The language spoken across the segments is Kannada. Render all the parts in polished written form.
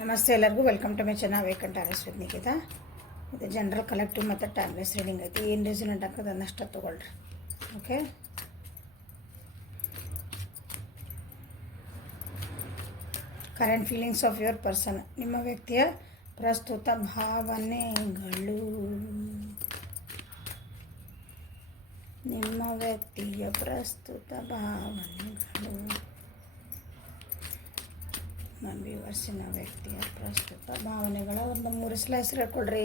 ನಮಸ್ತೆ ಎಲ್ಲರಿಗೂ welcome to my channel vacant tarots with Nikita. ಇದು ಜನರಲ್ ಕಲೆಕ್ಟಿವ್ ಮತ್ತು ಟೈಮ್ಲೆಸ್ ರೀಡಿಂಗ್ ಐತಿ. ಏನು ರೆಸೊನೆಂಟ್ ಆಗ್ತದೆ ಅದನ್ನಷ್ಟು ತೊಗೊಳ್ರಿ. Okay, current feelings of your person. ನಿಮ್ಮ ವ್ಯಕ್ತಿಯ ಪ್ರಸ್ತುತ ಭಾವನೆಗಳು. ನಿಮ್ಮ ವ್ಯಕ್ತಿಯ ಪ್ರಸ್ತುತ ಭಾವನೆಗಳು. ವ್ಯೂವರ್ಸಿನ ವ್ಯಕ್ತಿಯ ಪ್ರಸ್ತುತ ಭಾವನೆಗಳ ಒಂದು 3 ಸ್ಲೈಸ್ ಹೇಳ್ಕೊಳ್ರಿ,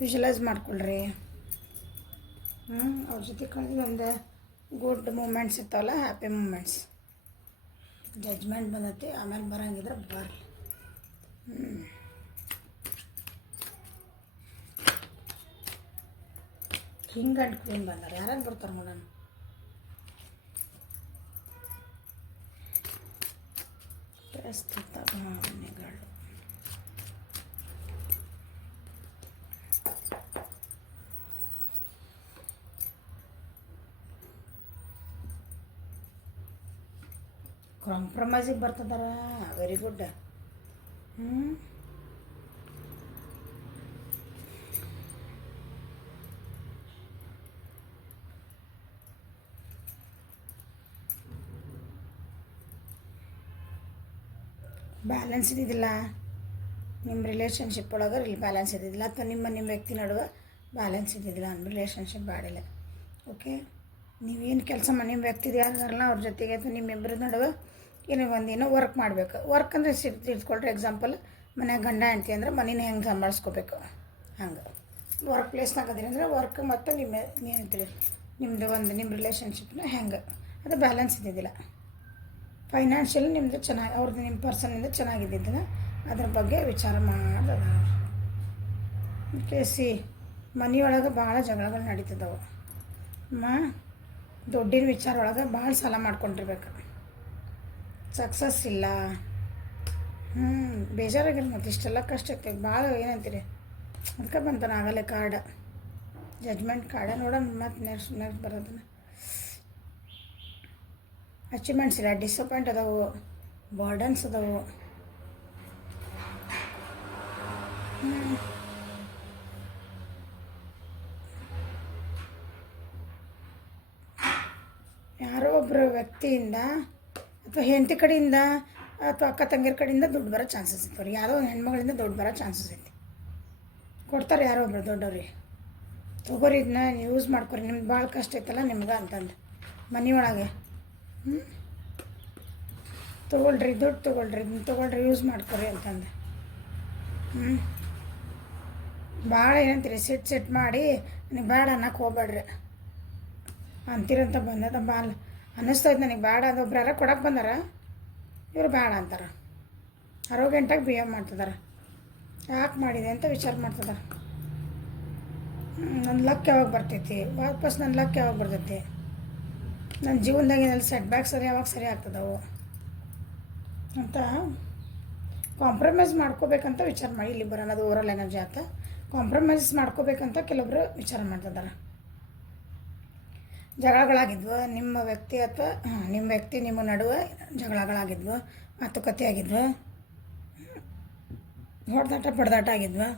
ವಿಜುವಲೈಸ್ ಮಾಡ್ಕೊಳ್ರಿ. ಅವ್ರ ಜೊತೆ ಕಳೆದು ಒಂದು ಗುಡ್ ಮೂಮೆಂಟ್ಸ್ ಇರ್ತಾವಲ್ಲ, ಹ್ಯಾಪಿ ಮೂಮೆಂಟ್ಸ್. ಜಡ್ಜ್ಮೆಂಟ್ ಬಂದೈತಿ, ಆಮೇಲೆ ಬರೋಂಗಿದ್ರೆ ಬರಲಿ. ಕಿಂಗ್ ಆ್ಯಂಡ್ ಕ್ವೀನ್ ಬಂದಾರ. ಯಾರ್ಯಾರು ಬರ್ತಾರೆ ನೋಡೋಣ. ಪ್ರಸ್ತುತ ಭಾವನೆಗಳು. ಕಾಂಪ್ರಮೈಸಿಗೆ ಬರ್ತದಾರ. Very good. ಬ್ಯಾಲೆನ್ಸ್ ಇದ್ದಿದ್ದಿಲ್ಲ ನಿಮ್ಮ ರಿಲೇಷನ್ಶಿಪ್ ಒಳಗೆ. ಬ್ಯಾಲೆನ್ಸ್ ಇದ್ದಿದ್ದಿಲ್ಲ, ಅಥವಾ ನಿಮ್ಮ ವ್ಯಕ್ತಿ ನಡುವೆ ಬ್ಯಾಲೆನ್ಸ್ ಇದ್ದಿದ್ದಿಲ್ಲ. ನಿಮ್ಮ ರಿಲೇಷನ್ಶಿಪ್ ಬಾಡಿಲ್ಲ. ಓಕೆ, ನೀವೇನು ಕೆಲಸ ನಿಮ್ಮ ವ್ಯಕ್ತಿದು ಯಾರಲ್ಲ ಅವ್ರ ಜೊತೆಗೆ ಅಥವಾ ನಿಮ್ಮಿಬ್ಬರ ನಡುವೆ ಏನೋ ವರ್ಕ್ ಮಾಡಬೇಕು. ವರ್ಕ್ ಅಂದರೆ ತಿಳ್ಕೊಳ್ರಿ. ಎಕ್ಸಾಂಪಲ್, ಮನ್ಯಾಗ ಗಂಡ ಹೆಂಡ್ತಿ ಅಂದ್ರೆ ಮನೇನ ಹೆಂಗೆ ಸಂಭಾಳಿಸ್ಕೋಬೇಕು, ಹಂಗೆ. ವರ್ಕ್ ಪ್ಲೇಸ್ನಾಗ ಅದಿರಿ ಅಂದರೆ ವರ್ಕ್ ಮತ್ತು ಏನಂತೀರಿ ನಿಮ್ಮ ರಿಲೇಷನ್ಶಿಪ್ನ ಹೆಂಗೆ, ಅದು ಬ್ಯಾಲೆನ್ಸ್ ಇದ್ದಿದ್ದಿಲ್ಲ. ಫೈನಾನ್ಷಿಯಲಿ ನಿಮ್ಮದು ಚೆನ್ನಾಗಿ, ಅವ್ರದ್ದು ನಿಮ್ಮ ಪರ್ಸನ್ನಿಂದ ಚೆನ್ನಾಗಿದ್ದಿದ್ದನ್ನು ಅದ್ರ ಬಗ್ಗೆ ವಿಚಾರ ಮಾಡೋದು. ಸಿ ಮನೆಯೊಳಗೆ ಭಾಳ ಜಗಳಗಳು ನಡೀತದವು. ದುಡ್ಡಿನ ವಿಚಾರ ಒಳಗೆ ಭಾಳ ಸಾಲ ಮಾಡ್ಕೊಂಡಿರ್ಬೇಕು. ಸಕ್ಸಸ್ ಇಲ್ಲ. ಬೇಜಾರಾಗಿಲ್ಲ. ಮತ್ತು ಇಷ್ಟೆಲ್ಲ ಕಷ್ಟ ಆಗ್ತೈತೆ ಭಾಳ. ಏನಂತೀರಿ, ಅದಕ್ಕೆ ಬಂತಾನೆ ಆಗಲೇ ಕಾರ್ಡ, ಜಡ್ಜ್ಮೆಂಟ್ ಕಾರ್ಡ. ನೋಡೋಣ ಮತ್ತು ನೆಕ್ಸ್ಟ್ ಬರೋದನ್ನು. ಅಚೀವ್ಮೆಂಟ್ಸ್ ಇಲ್ಲ, ಡಿಸಪಾಯಿಂಟ್ ಅದಾವು, ಬರ್ಡನ್ಸ್ ಅದಾವು. ಯಾರೋ ಒಬ್ಬರು ವ್ಯಕ್ತಿಯಿಂದ ಅಥವಾ ಹೆಂಡತಿ ಕಡೆಯಿಂದ ಅಥವಾ ಅಕ್ಕ ತಂಗಿರ ಕಡೆಯಿಂದ ದುಡ್ಡು ಬರೋ ಚಾನ್ಸಸ್ ಇರ್ತವ್ರಿ. ಯಾರೋ ಹೆಣ್ಮಗಳಿಂದ ದುಡ್ಡು ಬರೋ ಚಾನ್ಸಸ್ ಐತಿ. ಕೊಡ್ತಾರೆ ಯಾರೋ ಒಬ್ರು ದೊಡ್ಡವ್ರಿ. ತೊಗೋರಿ, ಇದನ್ನ ಯೂಸ್ ಮಾಡ್ಕೊರಿ. ನಿಮ್ಗೆ ಭಾಳ ಕಷ್ಟ ಐತಲ್ಲ ನಿಮ್ಗೆ ಅಂತಂದು ಮನೆಯೊಳಗೆ. ತೊಗೊಳ್ರಿ, ದುಡ್ಡು ತೊಗೊಳ್ರಿ, ಯೂಸ್ ಮಾಡ್ಕೊರಿ ಅಂತಂದು. ಭಾಳ ಏನಂತೀರಿ, ಸೆಟ್ ಮಾಡಿ ನನಗೆ ಬೇಡ ಅನ್ನಕ್ಕೆ ಹೋಗ್ಬೇಡ್ರಿ ಅಂತೀರಂತ ಬಂದದ. ಭಾಳ ಅನ್ನಿಸ್ತೈತೆ ನನಗೆ ಬೇಡ. ಅದೊಬ್ರು ಯಾರ ಕೊಡಕ್ಕೆ ಬಂದಾರ, ಇವರು ಬೇಡ ಅಂತಾರೆ. ಅರೋಗ್ಯಂಟಾಗಿ ಬಿಹೇವ್ ಮಾಡ್ತಿದ್ದಾರೆ. ಯಾಕೆ ಮಾಡಿದೆ ಅಂತ ವಿಚಾರ ಮಾಡ್ತಿದ್ದಾರೆ. ನನ್ನ ಲಕ್ ಯಾವಾಗ ಬರ್ತೈತಿ, ವಾಪಸ್ ನನ್ನ ಲಕ್ ಯಾವಾಗ ಬರ್ತೈತಿ, ನನ್ನ ಜೀವನದಾಗ ಏನೆಲ್ಲ ಸೆಟ್ ಬ್ಯಾಕ್ಸ್ ಯಾವಾಗ ಸರಿ ಆಗ್ತದವು ಅಂತ ಕಾಂಪ್ರಮೈಸ್ ಮಾಡ್ಕೋಬೇಕಂತ ವಿಚಾರ ಮಾಡಿ. ಇಲ್ಲಿ ಬರೋದು ಓವರಲ್ ಎನರ್ಜಿ ಆತ. ಕಾಂಪ್ರಮೈಸ್ ಮಾಡ್ಕೋಬೇಕಂತ ಕೆಲವೊಬ್ಬರು ವಿಚಾರ ಮಾಡ್ತಿದ್ದಾರೆ. ಜಗಳಗಳಾಗಿದ್ವು ನಿಮ್ಮ ವ್ಯಕ್ತಿ ಅಥವಾ ನಿಮ್ಮ ವ್ಯಕ್ತಿ ನಿಮ್ಮ ನಡುವೆ ಜಗಳಗಳಾಗಿದ್ವು, ಮಾತುಕತೆ ಆಗಿದ್ವು, ಹೊಡೆದಾಟ ಬಡ್ದಾಟ ಆಗಿದ್ವು.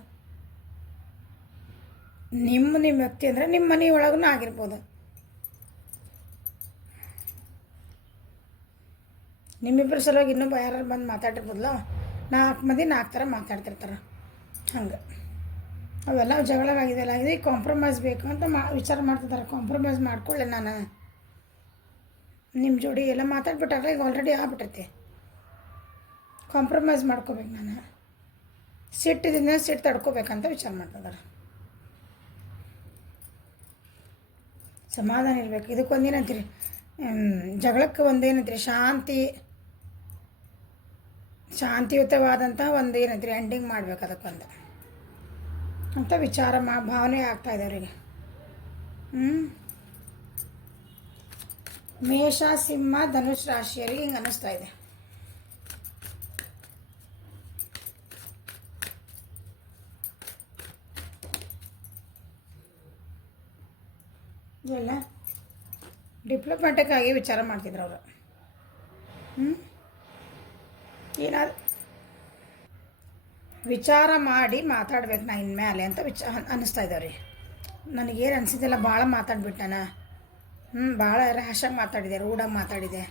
ನಿಮ್ಮ ವ್ಯಕ್ತಿ ಅಂದರೆ ನಿಮ್ಮ ಮನೆ ಒಳಗೂ ಆಗಿರ್ಬೋದು. ನಿಮ್ಮಿಬ್ಬರ ಸಲುವಾಗಿ ಇನ್ನೊಬ್ಬ ಯಾರು ಬಂದು ಮಾತಾಡಿರ್ಬೋದಲ್ಲ. 4 ಮಂದಿ 4 ಥರ ಮಾತಾಡ್ತಿರ್ತಾರೆ. ಹಂಗೆ ಅವೆಲ್ಲ ಜಗಳಾಗಿದೆಲ್ಲ. ಇದು ಕಾಂಪ್ರಮೈಸ್ ಬೇಕು ಅಂತ ವಿಚಾರ ಮಾಡ್ತಿದ್ದಾರೆ. ಕಾಂಪ್ರಮೈಸ್ ಮಾಡ್ಕೊಳ್ಳೆ ನಾನು ನಿಮ್ಮ ಜೋಡಿ ಎಲ್ಲ ಮಾತಾಡ್ಬಿಟ್ಟಾಗ ಈಗ ಆಲ್ರೆಡಿ ಆಗ್ಬಿಟ್ಟೈತಿ. ಕಾಂಪ್ರಮೈಸ್ ಮಾಡ್ಕೋಬೇಕು. ನಾನು ಸಿಟ್ಟಿದಿಂದ ಸಿಟ್ಟು ತಡ್ಕೋಬೇಕಂತ ವಿಚಾರ ಮಾಡ್ತಿದ್ದಾರೆ. ಸಮಾಧಾನ ಇರಬೇಕು. ಇದಕ್ಕೊಂದೇನಂತೀರಿ, ಜಗಳಕ್ಕೆ ಒಂದೇನಂತೀರಿ, ಶಾಂತಿಯುತವಾದಂಥ ಒಂದು ಏನಂತೀರಿ ಎಂಡಿಂಗ್ ಮಾಡ್ಬೇಕು ಅದಕ್ಕೊಂದು ಅಂತ ವಿಚಾರ ಭಾವನೆ ಆಗ್ತಾಯಿದೆ ಅವರಿಗೆ. ಮೇಷ, ಸಿಂಹ, ಧನುಷ್ ರಾಶಿಯವರಿಗೆ ಹಿಂಗೆ ಅನ್ನಿಸ್ತಾ ಇದೆ. ಇದೆಲ್ಲ ಡಿಪ್ಲೊಮ್ಯಾಟಿಕ್ಕಾಗಿ ವಿಚಾರ ಮಾಡ್ತಿದ್ರು ಅವರು. ಏನಾದ್ರು ವಿಚಾರ ಮಾಡಿ ಮಾತಾಡ್ಬೇಕು ನಾ ಇನ್ಮೇಲೆ ಅಂತ ಅನ್ನಿಸ್ತಾ ಇದ್ದಾವೆ ರೀ. ನನಗೇನು ಅನಿಸಿದ್ದೆಲ್ಲ ಭಾಳ ಮಾತಾಡ್ಬಿಟ್ಟು ನಾನು ಭಾಳ ರ್ಯಾಶಾಗಿ ಮಾತಾಡಿದೆ, ರೂಢಾಗಿ ಮಾತಾಡಿದೆ,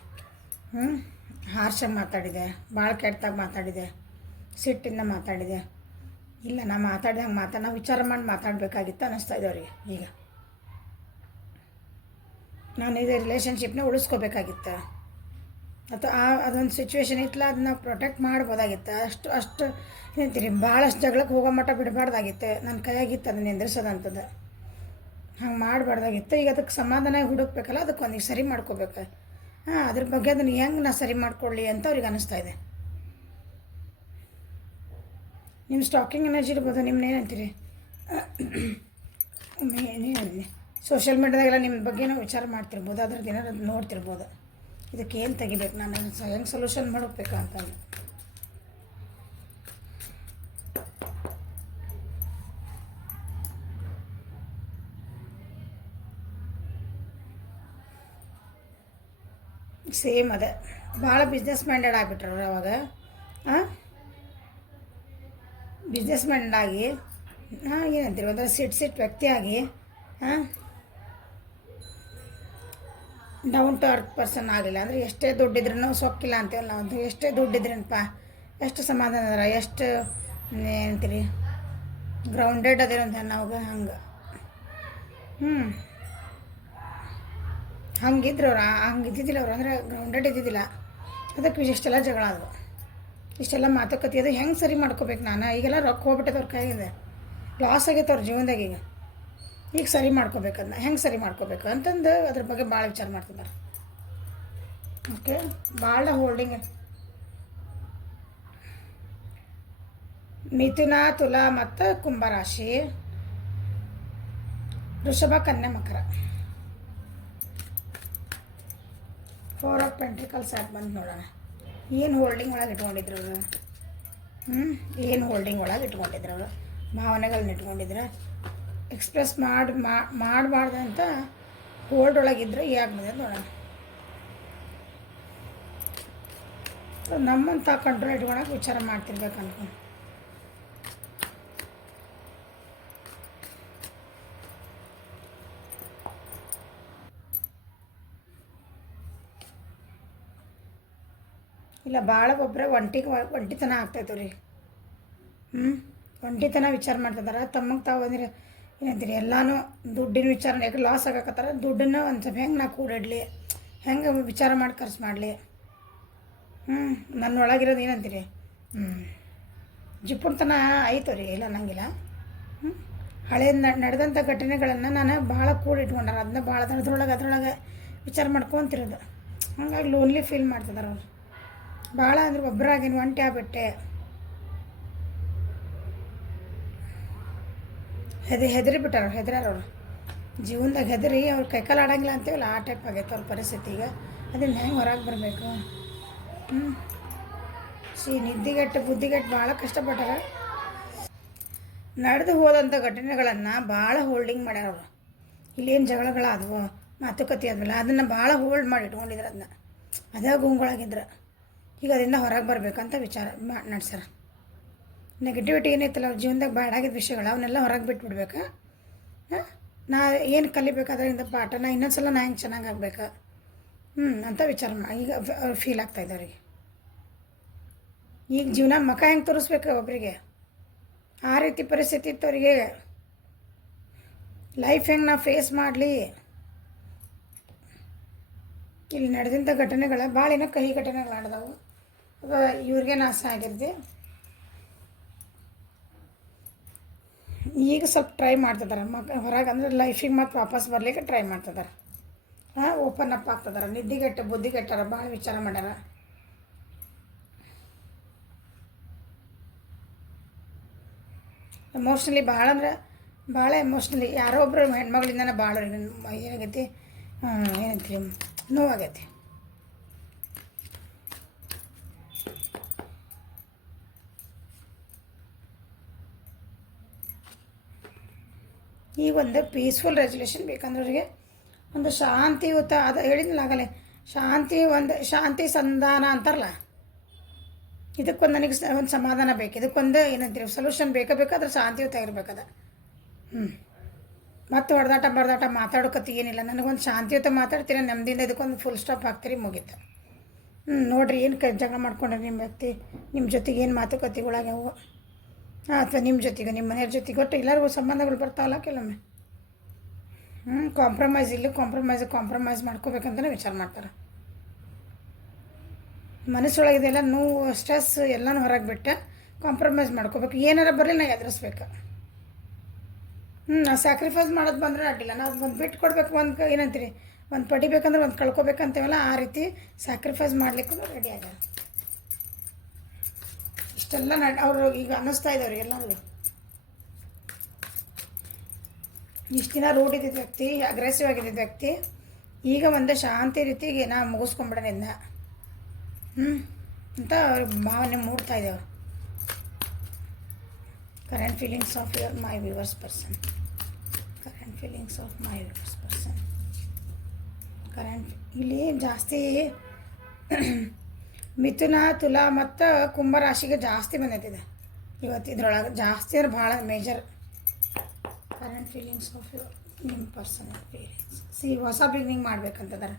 ಹಾರ್ಷಾಗಿ ಮಾತಾಡಿದೆ, ಭಾಳ ಕೆಟ್ಟದಾಗಿ ಮಾತಾಡಿದೆ, ಸಿಟ್ಟಿಂದ ಮಾತಾಡಿದೆ. ಇಲ್ಲ ನಾ ಮಾತಾಡಿದಂಗೆ ನಾವು ವಿಚಾರ ಮಾಡಿ ಮಾತಾಡಬೇಕಾಗಿತ್ತು ಅನ್ನಿಸ್ತಾ ಇದ್ದಾವೆ ಈಗ. ನಾನು ಇದೇ ರಿಲೇಷನ್ಶಿಪ್ನ ಉಳಿಸ್ಕೋಬೇಕಾಗಿತ್ತು, ಅಥವಾ ಅದೊಂದು ಸಿಚುವೇಶನ್ ಇತ್ತಲ್ಲ, ಅದನ್ನ ಪ್ರೊಟೆಕ್ಟ್ ಮಾಡ್ಬೋದಾಗಿತ್ತು. ಅಷ್ಟು ಏನಂತೀರಿ, ಭಾಳಷ್ಟು ಜಗಳಕ್ಕೆ ಹೋಗೋ ಮಟ್ಟ ಬಿಡಬಾರ್ದಾಗಿತ್ತು. ನನ್ನ ಕೈಯಾಗಿತ್ತು ಅದನ್ನು ನಿಂದ್ರಿಸೋದಂಥದ್ದು. ಹಂಗೆ ಮಾಡಬಾರ್ದಾಗಿತ್ತು. ಈಗ ಅದಕ್ಕೆ ಸಮಾಧಾನ ಹುಡುಕ್ಬೇಕಲ್ಲ, ಅದಕ್ಕೆ ಒಂದಿಗೆ ಸರಿ ಮಾಡ್ಕೋಬೇಕು. ಅದ್ರ ಬಗ್ಗೆ ಅದನ್ನು ಹೆಂಗೆ ನಾ ಸರಿ ಮಾಡ್ಕೊಳ್ಳಿ ಅಂತ ಅವ್ರಿಗೆ ಅನ್ನಿಸ್ತಾ ಇದೆ. ನಿಮ್ಮ ಸ್ಟಾಕಿಂಗ್ ಎನರ್ಜಿ ಇರ್ಬೋದು. ನಿಮ್ಮನ್ನ ಏನಂತೀರಿ, ಸೋಷಿಯಲ್ ಮೀಡ್ಯಾದಾಗೆಲ್ಲ ನಿಮ್ಮ ಬಗ್ಗೆನೂ ವಿಚಾರ ಮಾಡ್ತಿರ್ಬೋದು, ಅದ್ರದ್ದು ಏನಾರು ನೋಡ್ತಿರ್ಬೋದು. ಇದಕ್ಕೆ ಏನು ತೆಗಿಬೇಕು, ನಾನು ಹೆಂಗೆ ಸೊಲ್ಯೂಷನ್ ಮಾಡೋಗ್ಬೇಕಾ ಅಂತ. ಸೇಮ್ ಅದೇ, ಭಾಳ ಬಿಸ್ನೆಸ್ ಮೈಂಡೆಡ್ ಆಗಿಬಿಟ್ರವ್ರು ಅವಾಗ. ಬಿಸ್ನೆಸ್ ಮೈಂಡೆಡ್ ಆಗಿ ಏನಂತೀರಿ, ಒಂಥರ ಸಿಟ್ ವ್ಯಕ್ತಿಯಾಗಿ ಡೌನ್ ಟು ಅರ್ತ್ ಪರ್ಸನ್ ಆಗಲಿಲ್ಲ. ಅಂದರೆ ಎಷ್ಟೇ ದುಡ್ಡಿದ್ರೂ ಸೊಕ್ಕಿಲ್ಲ ಅಂತೀವಲ್ಲ, ಒಂದು ಎಷ್ಟೇ ದುಡ್ಡಿದ್ರೇನಪ್ಪ, ಎಷ್ಟು ಸಮಾಧಾನ ಅದಾರ, ಎಷ್ಟು ಏನಂತೀರಿ ಗ್ರೌಂಡೆಡ್ ಅದೇನಂತ ನಾವು ಹಂಗೆ ಹಂಗಿದ್ರು ಅವ್ರು. ಹಂಗೆ ಇದ್ದಿದ್ದಿಲ್ಲ ಅವ್ರು, ಅಂದರೆ ಗ್ರೌಂಡೆಡ್ ಇದ್ದಿದ್ದಿಲ್ಲ. ಅದಕ್ಕೆ ಇಷ್ಟೆಲ್ಲ ಜಗಳ ಆದವು, ಇಷ್ಟೆಲ್ಲ ಮಾತುಕತೆ. ಅದು ಹೆಂಗೆ ಸರಿ ಮಾಡ್ಕೋಬೇಕು ನಾನು. ಈಗೆಲ್ಲ ರೊಕ್ಕ ಹೋಗ್ಬಿಟ್ಟೈತೆ ಅವ್ರ ಕೈಗಿದೆ, ಲಾಸ್ ಆಗೈತೆ ಅವ್ರ ಜೀವನದಾಗ. ಈಗ ಸರಿ ಮಾಡ್ಕೋಬೇಕು, ಅದನ್ನ ಹೆಂಗೆ ಸರಿ ಮಾಡ್ಕೋಬೇಕು ಅಂತಂದು ಅದ್ರ ಬಗ್ಗೆ ಭಾಳ ವಿಚಾರ ಮಾಡ್ತಿದ್ದಾರೆ. ಓಕೆ, ಭಾಳ ಹೋಲ್ಡಿಂಗ್. ಮಿಥುನ, ತುಲಾ ಮತ್ತು ಕುಂಭರಾಶಿ, ವೃಷಭ, ಕನ್ಯಾ, ಮಕರ. 4 ಆಫ್ ಪೆಂಟ್ರಿಕಲ್ಸ್ ಆಗಿ ಬಂದು ನೋಡೋಣ. ಏನು ಹೋಲ್ಡಿಂಗ್ ಒಳಗೆ ಇಟ್ಕೊಂಡಿದ್ರು ಅವರು, ಏನು ಹೋಲ್ಡಿಂಗ್ ಒಳಗೆ ಇಟ್ಕೊಂಡಿದ್ರು ಅವರು, ಭಾವನೆಗಳನ್ನ ಇಟ್ಕೊಂಡಿದ್ರೆ ಎಕ್ಸ್ಪ್ರೆಸ್ ಮಾಡಬಾರ್ದಂತ ಹೋಲ್ಡ್ ಒಳಗಿದ್ರೆ ಯಾಕೆ ಬಂದಿದೆ ನೋಡೋಣ. ನಮ್ಮಂತ ಕಂಟ್ರೋಲ್ ಇಟ್ಕೊಳಕ್ಕೆ ವಿಚಾರ ಮಾಡ್ತಿರ್ಬೇಕು ಅನ್ಕೊಂಡು. ಇಲ್ಲ, ಭಾಳ ಒಬ್ಬರೇ ಒಂಟಿತನ ಆಗ್ತಾಯಿತ್ತು ರೀ. ಒಂಟಿತನ ವಿಚಾರ ಮಾಡ್ತಿದ್ದಾರೆ. ತಮಗೆ ತಾವು ಅಂದರೆ ಏನಂತೀರಿ, ಎಲ್ಲನೂ ದುಡ್ಡಿನ ವಿಚಾರ ಯಾಕೆ ಲಾಸ್ ಆಗಕತ್ತಾರ. ದುಡ್ಡನ್ನ ಒಂದು ಸ್ವಲ್ಪ ಹೆಂಗೆ ನಾ ಕೂಡಿಡ್ಲಿ, ಹೆಂಗೆ ವಿಚಾರ ಮಾಡಿ ಖರ್ಚು ಮಾಡಲಿ. ನನ್ನ ಒಳಗಿರೋದು ಏನಂತೀರಿ, ಜಿಪ್ಪುಣ್ತನ ಆಯಿತು ರೀ. ಇಲ್ಲ ಅನ್ನಂಗಿಲ್ಲ. ಹಳೆಯ ನಡೆದಂಥ ಘಟನೆಗಳನ್ನು ನಾನು ಭಾಳ ಕೂಡಿಟ್ಕೊಂಡಾರ. ಅದನ್ನ ಭಾಳ ಅದ್ರೊಳಗೆ ವಿಚಾರ ಮಾಡ್ಕೊತಿರೋದು. ಹಂಗಾಗಿ ಲೋನ್ಲಿ ಫೀಲ್ ಮಾಡ್ತಿದ್ದಾರೆ ಅವ್ರು ಭಾಳ. ಅಂದ್ರೆ ಒಬ್ಬರಾಗೇನು ಒಂಟಿ ಆಗ್ಬಿಟ್ಟೆ, ಹೆದರಿ ಬಿಟ್ಟಾರ. ಹೆದರ್ಯಾರವ್ರು ಜೀವನದಾಗ, ಹೆದರಿ ಅವ್ರು ಕೈಕಾಲು ಆಡಂಗಿಲ್ಲ ಅಂತೀವಲ್ಲ, ಆ ಟೈಪ್ ಆಗೈತೆ ಅವ್ರ ಪರಿಸ್ಥಿತಿ. ಈಗ ಅದನ್ನು ಹೆಂಗೆ ಹೊರಗೆ ಬರಬೇಕು. ನಿದ್ದಿಗೆಟ್ಟು ಬುದ್ಧಿಗೆಟ್ಟು ಭಾಳ ಕಷ್ಟಪಟ್ಟಾರ. ನಡೆದು ಹೋದಂಥ ಘಟನೆಗಳನ್ನು ಭಾಳ ಹೋಲ್ಡಿಂಗ್ ಮಾಡ್ಯಾರ ಅವರು. ಇಲ್ಲೇನು ಜಗಳಗಳಾದವು, ಮಾತುಕತೆ ಆದ್ಮೇಲೆ ಅದನ್ನು ಭಾಳ ಹೋಲ್ಡ್ ಮಾಡಿ ಇಟ್ಕೊಂಡಿದ್ರು. ಅದನ್ನ ಅದೇ ಗುಂಗೊಳಗಿದ್ರೆ. ಈಗ ಅದರಿಂದ ಹೊರಗೆ ಬರಬೇಕಂತ ವಿಚಾರ ನಡೆಸ್ಯಾರ. ನೆಗೆಟಿವಿಟಿ ಏನೈತಲ್ಲ ಅವ್ರ ಜೀವನದಾಗ ಬ್ಯಾಡಾಗಿದ್ದ ವಿಷಯಗಳು ಅವನ್ನೆಲ್ಲ ಹೊರಗೆ ಬಿಟ್ಬಿಡ್ಬೇಕು. ನಾ ಏನು ಕಲಿಬೇಕು ಅದರಿಂದ ಪಾಠ, ನಾ ಇನ್ನೊಂದು ನಾ ಹೆಂಗೆ ಚೆನ್ನಾಗಿ ಆಗ್ಬೇಕು ಅಂತ ವಿಚಾರ ಈಗ ಫೀಲ್ ಆಗ್ತಾಯಿದೆ ಅವ್ರಿಗೆ. ಈಗ ಜೀವನ ಮುಖ ಹೆಂಗೆ ತೋರಿಸ್ಬೇಕು ಒಬ್ಬರಿಗೆ, ಆ ರೀತಿ ಪರಿಸ್ಥಿತಿ ಇತ್ತು ಅವರಿಗೆ. ಲೈಫ್ ಹೆಂಗೆ ನಾವು ಫೇಸ್ ಮಾಡಲಿ. ಇಲ್ಲಿ ನಡೆದಂಥ ಘಟನೆಗಳ ಭಾಳ ಏನೋ ಕಹಿ ಘಟನೆಗಳು ನಡೆದವು. ಇವ್ರಿಗೆ ನಾಶ ಆಗಿರ್ದೆ. ಈಗ ಸ್ವಲ್ಪ ಟ್ರೈ ಮಾಡ್ತಿದ್ದಾರೆ ಹೊರಗೆ, ಅಂದರೆ ಲೈಫಿಗೆ ಮತ್ತು ವಾಪಸ್ ಬರಲಿಕ್ಕೆ ಟ್ರೈ ಮಾಡ್ತಿದ್ದಾರೆ. ಓಪನ್ ಅಪ್ ಆಗ್ತಿದ್ದಾರೆ. ನಿದ್ದಿಗೆಟ್ಟು ಬುದ್ಧಿಗೆಟ್ಟಾರ, ಭಾಳ ವಿಚಾರ ಮಾಡ್ಯಾರ. ಎಮೋಷ್ನಲಿ ಭಾಳ, ಅಂದ್ರೆ ಭಾಳ ಎಮೋಷ್ನಲಿ. ಯಾರೋ ಒಬ್ಬರು ಹೆಣ್ಮಗಳಿಂದ ಭಾಳ ಏನಾಗೈತಿ, ಏನಂತೀರಿ, ನೋವಾಗೈತಿ. ಈಗ ಒಂದು ಪೀಸ್ಫುಲ್ ರೆಸಲ್ಯೂಷನ್ ಬೇಕಂದ್ರೆ ಅವರಿಗೆ ಒಂದು ಶಾಂತಿಯುತ, ಅದು ಹೇಳಿದ್ನಲ್ಲ ಆಗಲೇ, ಶಾಂತಿ ಸಂಧಾನ ಅಂತಾರಲ್ಲ, ಇದಕ್ಕೊಂದು ನನಗೆ ಒಂದು ಸಮಾಧಾನ ಬೇಕು, ಇದಕ್ಕೊಂದು ಏನಂತೀರಿ ಸೊಲ್ಯೂಷನ್ ಬೇಕಾದ್ರೆ ಶಾಂತಿಯುತ ಇರಬೇಕದ. ಮತ್ತು ಹೊಡೆದಾಟ ಬರದಾಟ ಮಾತಾಡೋಕತ್ತಿ ಏನಿಲ್ಲ, ನನಗೊಂದು ಶಾಂತಿಯುತ ಮಾತಾಡ್ತೀರ ನೆಮ್ಮದಿಯಿಂದ ಇದಕ್ಕೊಂದು ಫುಲ್ ಸ್ಟಾಪ್ ಹಾಕ್ತೀರಿ, ಮುಗೀತು. ನೋಡಿರಿ ಏನು ಜಗಳ ಮಾಡ್ಕೊಂಡ್ರಿ ನಿಮ್ಮ ವ್ಯಕ್ತಿ, ನಿಮ್ಮ ಜೊತೆಗೆ ಏನು ಮಾತುಕತೆಗಳಾಗ್ಯಾವು, ಅಥವಾ ನಿಮ್ಮ ಜೊತೆಗೆ ನಿಮ್ಮ ಮನೆಯವ್ರ ಜೊತೆಗೆ ಒಟ್ಟು ಎಲ್ಲರಿಗೂ ಸಂಬಂಧಗಳು ಬರ್ತಾವಲ್ಲ ಕೆಲವೊಮ್ಮೆ. ಕಾಂಪ್ರಮೈಸ್ ಇಲ್ಲಿ ಕಾಂಪ್ರಮೈಸ್ ಮಾಡ್ಕೋಬೇಕಂತಲೇ ವಿಚಾರ ಮಾಡ್ತಾರೆ. ಮನಸ್ಸೊಳಗಿದೆಲ್ಲ ನೋವು ಸ್ಟ್ರೆಸ್ ಎಲ್ಲನೂ ಹೊರಗೆ ಬಿಟ್ಟು ಕಾಂಪ್ರಮೈಸ್ ಮಾಡ್ಕೋಬೇಕು. ಏನಾರ ಬರಲಿ ನಾ ಎದುರಿಸ್ಬೇಕು. ನಾವು ಸ್ಯಾಕ್ರಿಫೈಸ್ ಮಾಡೋದು ಬಂದರೆ ಅಡ್ಡಿಲ್ಲ, ನಾವು ಒಂದು ಬಿಟ್ಟು ಕೊಡಬೇಕು, ಒಂದು ಏನಂತೀರಿ ಒಂದು ಪಡಿಬೇಕಂದ್ರೆ ಒಂದು ಕಳ್ಕೊಬೇಕಂತೀವಲ್ಲ, ಆ ರೀತಿ ಸ್ಯಾಕ್ರಿಫೈಸ್ ಮಾಡಲಿಕ್ಕೂ ರೆಡಿ ಆಗ್ಯಾರ. ಇಷ್ಟೆಲ್ಲ ಅವರು ಈಗ ಅನ್ನಿಸ್ತಾ ಇದ್ದವ್ರಿಗೆ ಎಲ್ಲರಿಗೂ. ಇಷ್ಟು ದಿನ ರೂಢ ಇದ್ದಿದ್ದ ವ್ಯಕ್ತಿ, ಅಗ್ರೆಸಿವ್ ಆಗಿದ್ದ ವ್ಯಕ್ತಿ ಈಗ ಒಂದು ಶಾಂತಿ ರೀತಿಗೆ ನಾವು ಮುಗಿಸ್ಕೊಂಬಿಡೋದ್ರಿಂದ ಅಂತ ಅವ್ರಿಗೆ ಭಾವನೆ ಮೂಡ್ತಾ ಇದ್ದೇವೆ. Current feelings of my viewers person, current feelings of my viewers person. Current ಇಲ್ಲಿ ಜಾಸ್ತಿ ಮಿಥುನ, ತುಲಾ ಮತ್ತು ಕುಂಭ ರಾಶಿಗೆ ಜಾಸ್ತಿ ಬಂದೈತಿದೆ ಇವತ್ತು. ಇದ್ರೊಳಗೆ ಜಾಸ್ತಿ ಅಂದ್ರೆ ಭಾಳ ಮೇಜರ್. ಕರೆಂಟ್ ಫೀಲಿಂಗ್ಸ್ ಆಫ್ ನಿಮ್ಮ ಪರ್ಸನಲ್ ಫೀಲಿಂಗ್ಸ್. ಹೊಸ ಬಿಗಿನಿಂಗ್ ಮಾಡ್ಬೇಕಂತದಾರೆ.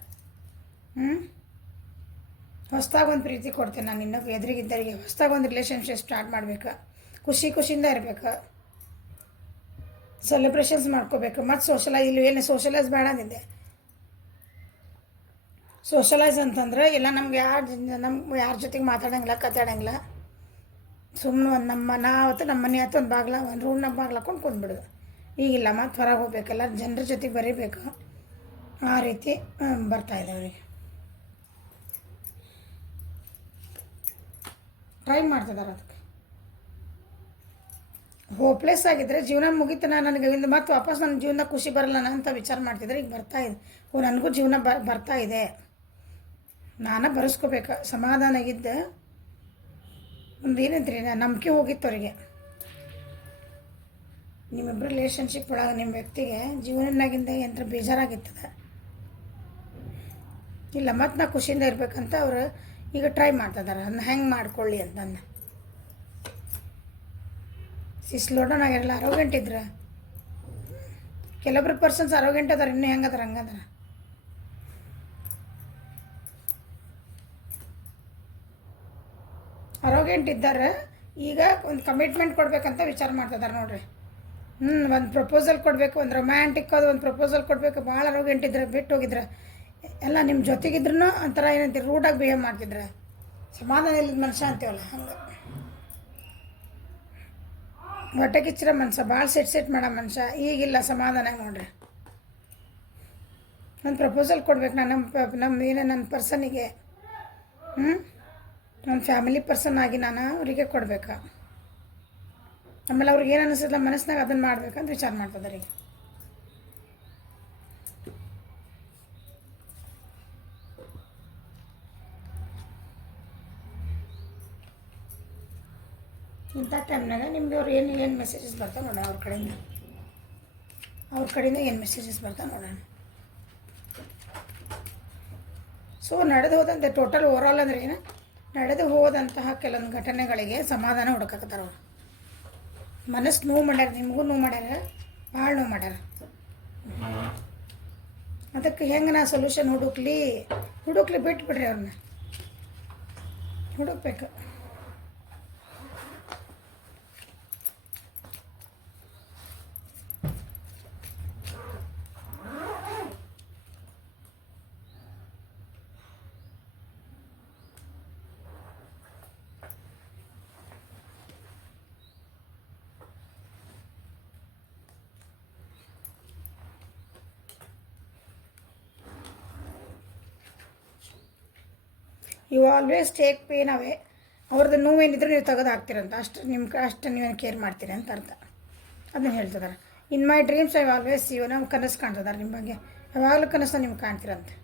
ಹೊಸ್ದಾಗಿ ಒಂದು ಪ್ರೀತಿ ಕೊಡ್ತೇನೆ ನಾನು ಇನ್ನೂ ಎದುರಿಗಿದ್ದರಿಗೆ. ಹೊಸ್ದಾಗಿ ಒಂದು ರಿಲೇಷನ್ಶಿಪ್ ಸ್ಟಾರ್ಟ್ ಮಾಡಬೇಕು, ಖುಷಿಯಿಂದ ಇರಬೇಕು, ಸೆಲೆಬ್ರೇಷನ್ಸ್ ಮಾಡ್ಕೋಬೇಕು. ಮತ್ತು ಇಲ್ಲಿ ಏನು ಸೋಷಲೈಸ್ ಬೇಡ ಅಂದಿದ್ದೆ. ಸೋಷಲೈಸ್ ಅಂತಂದ್ರೆ ಎಲ್ಲ ನಮ್ಗೆ ಯಾರ ಜೊತೆಗೆ ಮಾತಾಡೋಂಗಿಲ್ಲ, ಕತ್ತಾಡೋಂಗಿಲ್ಲ. ಸುಮ್ಮನೆ ಒಂದು ನಮ್ಮ ಮನೆ ಆಯ್ತು ಒಂದು ಬಾಗ್ಲ, ಒಂದು ರೂಮ್ನಾಗ ಬಾಗ್ಲಾಕೊಂಡು ಕುಂದ್ಬಿಡೋದು. ಈಗಿಲ್ಲ, ಮತ್ತು ಹೊರಗೆ ಹೋಗ್ಬೇಕಲ್ಲ, ಜನರ ಜೊತೆಗೆ ಬರೀಬೇಕು. ಆ ರೀತಿ ಬರ್ತಾಯಿದೆ ಅವರಿಗೆ. ಟ್ರೈ ಮಾಡ್ತಿದ್ದಾರೆ ಅದಕ್ಕೆ. ಹೋಪ್ಲೆಸ್ ಆಗಿದ್ದರೆ ಜೀವನ ಮುಗಿತು, ನನಗೆ ಇಂದ ಮತ್ತು ವಾಪಸ್ ನನ್ನ ಜೀವನದಾಗ ಖುಷಿ ಬರಲ್ಲ ಅಂತ ವಿಚಾರ ಮಾಡ್ತಿದ್ರೆ ಈಗ ಬರ್ತಾಯಿದೆ. ನನಗೂ ಜೀವನ ಬರ್ತಾ ಇದೆ, ನಾನು ಬರೆಸ್ಕೋಬೇಕು. ಸಮಾಧಾನ ಇದ್ದ ಒಂದು ಏನಂತ್ರಿ ನಂಬಿಕೆ ಹೋಗಿತ್ತು ಅವರಿಗೆ. ನಿಮ್ಮಿಬ್ಬರು ರಿಲೇಷನ್ಶಿಪ್ ಒಳಗೆ ನಿಮ್ಮ ವ್ಯಕ್ತಿಗೆ ಜೀವನದಾಗಿಂದ ಏನಾರ ಬೇಜಾರಾಗಿರ್ತದೆ ಇಲ್ಲ, ಮತ್ತು ನಾ ಖುಷಿಯಿಂದ ಇರಬೇಕಂತ ಅವರು ಈಗ ಟ್ರೈ ಮಾಡ್ತಿದ್ದಾರೆ. ಅದನ್ನ ಹೆಂಗೆ ಮಾಡ್ಕೊಳ್ಳಿ ಅಂತ. ನನ್ನ ಸ್ಲೋಡೌನ್ ಆಗಿರಲ್ಲ, ಅರೋಗೆಂಟ್ ಇದ್ರೆ. ಕೆಲವೊಬ್ರು ಪರ್ಸನ್ಸ್ ಅರೋಗೆಂಟ್ ಅದಾರೆ, ಇನ್ನೂ ಹೆಂಗದಾರ ಹಂಗದಾರ. ಅರೋಗೆಂಟ್ ಇದ್ದಾರೆ. ಈಗ ಒಂದು ಕಮಿಟ್ಮೆಂಟ್ ಕೊಡಬೇಕಂತ ವಿಚಾರ ಮಾಡ್ತಿದ್ದಾರೆ ನೋಡ್ರಿ. ಒಂದು ಪ್ರಪೋಸಲ್ ಕೊಡಬೇಕು, ಒಂದು ರೊಮ್ಯಾಂಟಿಕ್ ಅದು ಒಂದು ಪ್ರಪೋಸಲ್ ಕೊಡಬೇಕು. ಭಾಳ ಅರೋಗೆಂಟ್ ಇದ್ರೆ, ಬಿಟ್ಟು ಹೋಗಿದ್ರೆ ಎಲ್ಲ ನಿಮ್ಮ ಜೊತೆಗಿದ್ರೂ ಒಂಥರ ಏನಂತೀರಿ ರೂಢಾಗಿ ಬಿಹೇವ್ ಮಾಡ್ತಿದ್ರೆ. ಸಮಾಧಾನ ಇಲ್ಲದ ಮನುಷ್ಯ ಅಂತೀವಲ್ಲ ಹಂಗೆ. ಹೊಟ್ಟೆ ಕಿಚ್ಚಿರೋ ಮನುಷ್ಯ, ಭಾಳ ಸೆಟ್ ಮಾಡೋ ಮನುಷ್ಯ. ಈಗಿಲ್ಲ, ಸಮಾಧಾನ ನೋಡ್ರಿ. ಒಂದು ಪ್ರಪೋಸಲ್ ಕೊಡ್ಬೇಕು ನಾನು ನನ್ನ ಪರ್ಸನಿಗೆ. ನನ್ನ ಫ್ಯಾಮಿಲಿ ಪರ್ಸನ್ ಆಗಿ ನಾನು ಅವರಿಗೆ ಕೊಡಬೇಕು. ಆಮೇಲೆ ಅವ್ರಿಗೆ ಏನು ಅನಿಸಿಲ್ಲ ಮನಸ್ಸಿನಾಗ ಅದನ್ನು ಮಾಡ್ಬೇಕಂತ ವಿಚಾರ ಮಾಡ್ತಿದ್ದಾರೆ ಈಗ. ಇಂಥ ಟೈಮ್ನಾಗ ನಿಮ್ಗೆ ಅವ್ರು ಏನು ಮೆಸೇಜಸ್ ಬರ್ತಾವೆ ನೋಡೋಣ. ಅವ್ರ ಕಡೆಯಿಂದ ಏನು ಮೆಸೇಜಸ್ ಬರ್ತಾವೆ ನೋಡೋಣ. ಸೊ ನಡೆದು ಹೋದಂತೆ ಟೋಟಲ್ ಓವರಾಲ್ ಅಂದರೆ ಏನು, ನಡೆದು ಹೋದಂತಹ ಕೆಲವೊಂದು ಘಟನೆಗಳಿಗೆ ಸಮಾಧಾನ ಹುಡುಕತ್ತಾರ ಅವ್ರು. ಮನಸ್ಸು ನೋವು ಮಾಡ್ಯಾರ, ನಿಮಗೂ ನೋವು ಮಾಡ್ಯಾರ, ಭಾಳ ನೋವು ಮಾಡ್ಯಾರ. ಅದಕ್ಕೆ ಹೆಂಗೆ ನಾ ಸೊಲ್ಯೂಷನ್ ಹುಡುಕ್ಲಿ ಬಿಟ್ಬಿಡ್ರಿ ಅವ್ರನ್ನ. ಹುಡುಕ್ಬೇಕು. ಯು ಆಲ್ವೇಸ್ ಟೇಕ್ ಪೇನ್ ಅವೇ. ಅವ್ರದ್ದು ನೋವೇನಿದ್ರು ನೀವು ತೆಗೆದು ಹಾಕ್ತೀರಂತ. ಅಷ್ಟು ನೀವೇನು ಕೇರ್ ಮಾಡ್ತೀರಿ ಅಂತ ಅರ್ಥ. ಅದನ್ನು ಹೇಳ್ತಿದ್ದಾರೆ. ಇನ್ ಮೈ ಡ್ರೀಮ್ಸ್ ಐ ಆಲ್ವೇಸ್ ನಾವು ಕನಸು ಕಾಣ್ತಿದ್ದಾರೆ ನಿಮ್ಮ ಬಗ್ಗೆ. ಯಾವಾಗಲೂ ಕನಸು ನಿಮ್ಗೆ ಕಾಣ್ತೀರಂತೆ.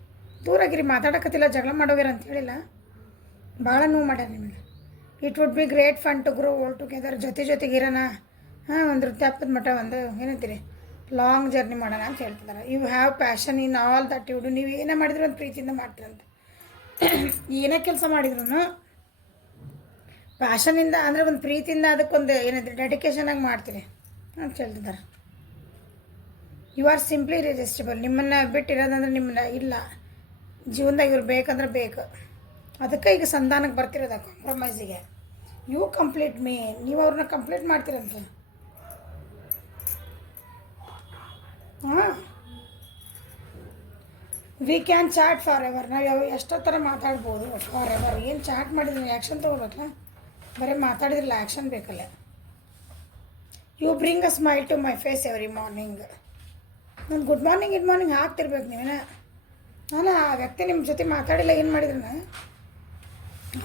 ದೂರಾಗಿರಿ, ಮಾತಾಡಕತ್ತಿಲ್ಲ, ಜಗಳ ಮಾಡೋಗ್ಯಾರ ಅಂತ ಹೇಳಿಲ್ಲ. ಭಾಳ ನೋವು ಮಾಡ್ಯಾರ ನಿಮಗೆ. It would be great fun to grow old together. ಜೊತೆಗಿರೋಣ, ಒಂದು ವೃತ್ತಾಪದ ಮಟ್ಟ ಒಂದು ಏನಂತೀರಿ ಲಾಂಗ್ ಜರ್ನಿ ಮಾಡೋಣ ಅಂತ ಹೇಳ್ತಿದ್ದಾರೆ. You have passion in all that you do. ನೀವು ಏನೇ ಮಾಡಿದ್ರು ಒಂದು ಪ್ರೀತಿಯಿಂದ ಮಾಡ್ತೀರಂತೆ. ಏನೇ ಕೆಲಸ ಮಾಡಿದ್ರು ಪ್ಯಾಷನಿಂದ ಅಂದರೆ ಒಂದು ಪ್ರೀತಿಯಿಂದ ಅದಕ್ಕೊಂದು ಏನಾದರೂ ಡೆಡಿಕೇಶನಾಗಿ ಮಾಡ್ತೀರಿ ಅಂತ ಹೇಳ್ತಿದ್ದಾರೆ. You are simply irresistible. ನಿಮ್ಮನ್ನು ಬಿಟ್ಟಿರೋದಂದ್ರೆ ನಿಮ್ಮನ್ನ ಇಲ್ಲ, ಜೀವನದಾಗ ಇವ್ರು ಬೇಕಂದ್ರೆ ಬೇಕು. ಅದಕ್ಕೆ ಈಗ ಸಂಧಾನಕ್ಕೆ ಬರ್ತಿರೋದ ಕಾಂಪ್ರಮೈಸಿಗೆ. ಯು ಕಂಪ್ಲೀಟ್ ಮೀ, ನೀವು ಅವ್ರನ್ನ ಕಂಪ್ಲೀಟ್ ಮಾಡ್ತೀರಂತ. ಹಾಂ, we can chat forever. ನಾವು ಎಷ್ಟೋ ಥರ ಮಾತಾಡ್ಬೋದು ಫಾರ್ ಎವರ್. ಏನು ಚಾಟ್ ಮಾಡಿದ್ರೆ ಆ್ಯಕ್ಷನ್ ತೊಗೋಬೇಕಲ್ಲ, ಬರೀ ಮಾತಾಡಿದ್ರಲ್ಲ ಆ್ಯಕ್ಷನ್ ಬೇಕಲ್ಲ. You bring a smile to my face every morning. ನಾನು ಗುಡ್ ಮಾರ್ನಿಂಗ್ ಹಾಕ್ತಿರ್ಬೇಕು ನೀವೇನ. ನಾನು ಆ ವ್ಯಕ್ತಿ ನಿಮ್ಮ ಜೊತೆ ಮಾತಾಡಿಲ್ಲ, ಏನು ಮಾಡಿದ್ರೆ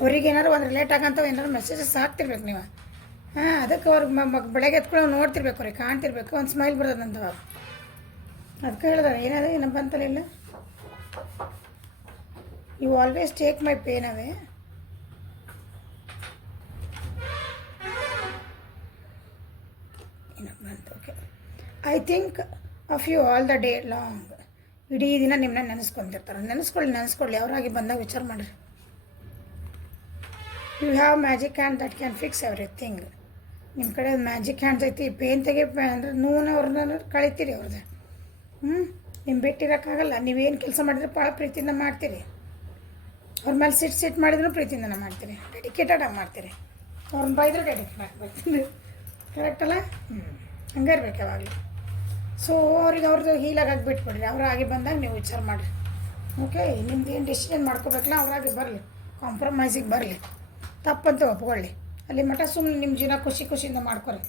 ಅವ್ರಿಗೆ ಏನಾರು ಒಂದು ರಿಲೇಟ್ ಆಗಂತ ಏನಾರು ಮೆಸೇಜಸ್ ಹಾಕ್ತಿರ್ಬೇಕು ನೀವು. ಹಾಂ, ಅದಕ್ಕೆ ಅವ್ರಿಗೆ ಬೆಳಗ್ಗೆ ಎತ್ಕೊಂಡು ನೋಡ್ತಿರ್ಬೇಕು, ಅವ್ರಿಗೆ ಕಾಣ್ತಿರ್ಬೇಕು, ಒಂದು ಸ್ಮೈಲ್ ಬರ್ತದಂತವಾಗ. ಅದಕ್ಕೆ ಹೇಳಿದಾರೆ ಏನಾದ್ರು ಏನಪ್ಪ ಅಂತಲೇ ಇಲ್ಲ. You always take my pain away. ಏನಪ್ಪ ಅಂತ. Okay, I think of you all the day long. ಇಡೀ ದಿನ ನಿಮ್ಮನ್ನ ನೆನೆಸ್ಕೊತಿರ್ತಾರೆ. ನೆನೆಸ್ಕೊಳ್ಳಿ ಅವರಾಗಿ ಬಂದಾಗ ವಿಚಾರ ಮಾಡಿರಿ. You have magic hand that can fix everything. ನಿಮ್ಮ ಕಡೆ ಮ್ಯಾಜಿಕ್ ಹ್ಯಾಂಡ್ಸ್ ಐತಿ. ಪೇನ್ ಅಂದ್ರೆ ನೋವನ್ನು ಅವ್ರನ್ನ ಕಳಿತೀರಿ ಅವ್ರದ್ದು. ನಿಮ್ಮ ಬಿಟ್ಟಿರೋಕ್ಕಾಗಲ್ಲ. ನೀವೇನು ಕೆಲಸ ಮಾಡಿದ್ರೆ ಭಾಳ ಪ್ರೀತಿಯಿಂದ ಮಾಡ್ತೀರಿ. ಅವ್ರ ಮೇಲೆ ಸಿಟ್ ಮಾಡಿದ್ರು ಪ್ರೀತಿಯಿಂದನೇ ಮಾಡ್ತೀರಿ, ಡೆಡಿಕೇಟೆಡಾಗಿ ಮಾಡ್ತೀರಿ. ಅವ್ರನ್ನ ಬೈದ್ರೆ ಡೆಡಿಕೇಟ್ ಆಗ್ಬೇಕು. ಕರೆಕ್ಟಲ್ಲ? ಹಂಗೆ ಇರ್ಬೇಕು ಯಾವಾಗಲೂ. ಸೊ ಅವ್ರಿಗೆ ಅವ್ರದ್ದು ಹೀಲಾಗಿ ಬಿಟ್ಬಿಡ್ರಿ. ಅವರಾಗಿ ಬಂದಾಗ ನೀವು ವಿಚಾರ ಮಾಡಿರಿ. ಓಕೆ, ನಿಮ್ದು ಏನು ಡಿಸಿಷನ್ ಮಾಡ್ಕೋಬೇಕಲ್ಲ ಅವರಾಗಿ ಬರಲಿ, ಕಾಂಪ್ರಮೈಸಿಗೆ ಬರಲಿ, ತಪ್ಪಂತ ಒಪ್ಕೊಳ್ಳಿ. ಅಲ್ಲಿ ಮಟ್ಟ ಸುಮ್ಮನೆ ನಿಮ್ಮ ಜೀವನ ಖುಷಿಯಿಂದ ಮಾಡ್ಕೊರಿ.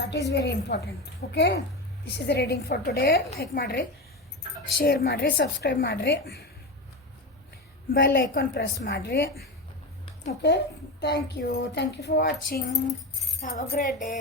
That is very important. Okay, this is reading for today. Like ಮಾಡಿರಿ, ಶೇರ್ ಮಾಡಿರಿ, ಸಬ್ಸ್ಕ್ರೈಬ್ ಮಾಡಿರಿ, ಬೆಲ್ ಐಕಾನ್ ಪ್ರೆಸ್ ಮಾಡಿರಿ. Okay, thank you for watching. Have a great day.